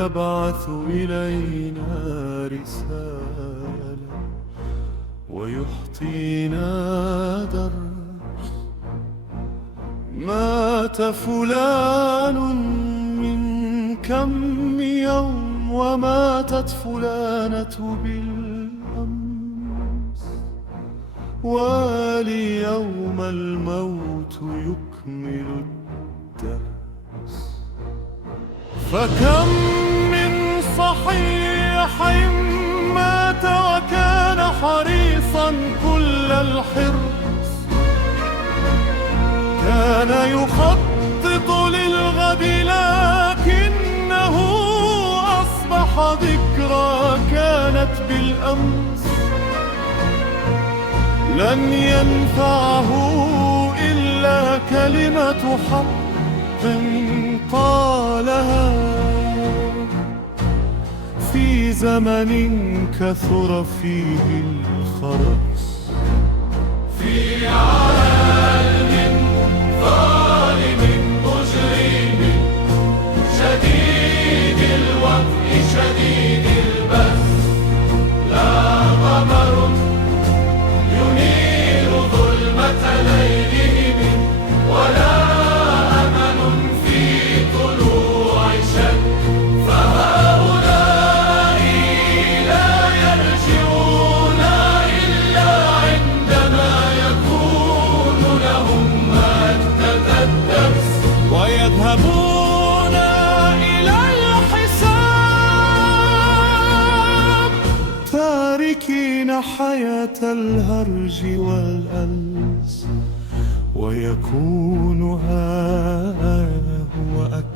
ويبعث إلينا رسالة ويعطينا درس. مات فلان من كم يوم وماتت فلانة بالأمس، وليوم الموت يكمل الدرس. فكم من صحيح مات وكان حريصا كل الحرص، كان يخطط للغد لكنه أصبح ذكرى كانت بالأمس. لن ينفعه إلا كلمة حق قالها في زمن كثر فيه الخرس. في عالم ظالم مجرم شديد الوطء شديد البث، لا قمر ينير ظلمة ليلهم ولا أمل في طلوع شك. فهؤلاء لا يرجعون إلا عندما يكون لهم مادة الدرس، ويذهبون إلى الحساب تاركين حياة الهرج والألس. ويكون ها هو أكبر